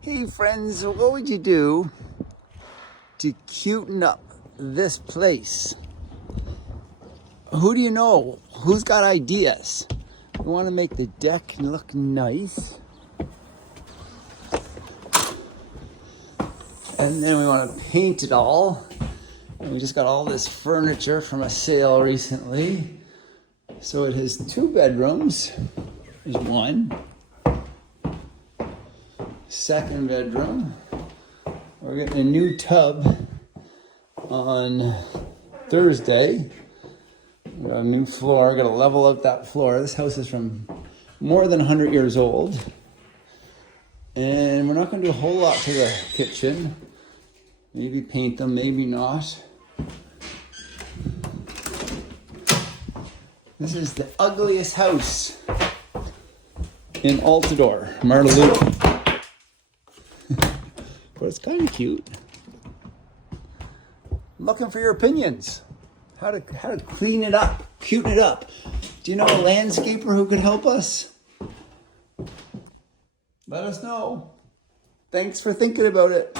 Hey friends, what would you do to cuten up this place? Who do you know? Who's got ideas? We want to make the deck look nice. And then we want to paint it all. And we just got all this furniture from a sale recently. So it has 2 bedrooms. There's one. Second bedroom. We're getting a new tub on Thursday. We got a new floor. Got to level up that floor. This house is from more than 100 years old. And we're not going to do a whole lot to the kitchen. Maybe paint them, maybe not. This is the ugliest house in Altadore, Marda Loop. But it's kind of cute. I'm looking for your opinions. How to clean it up, cuten it up. Do you know a landscaper who could help us? Let us know. Thanks for thinking about it.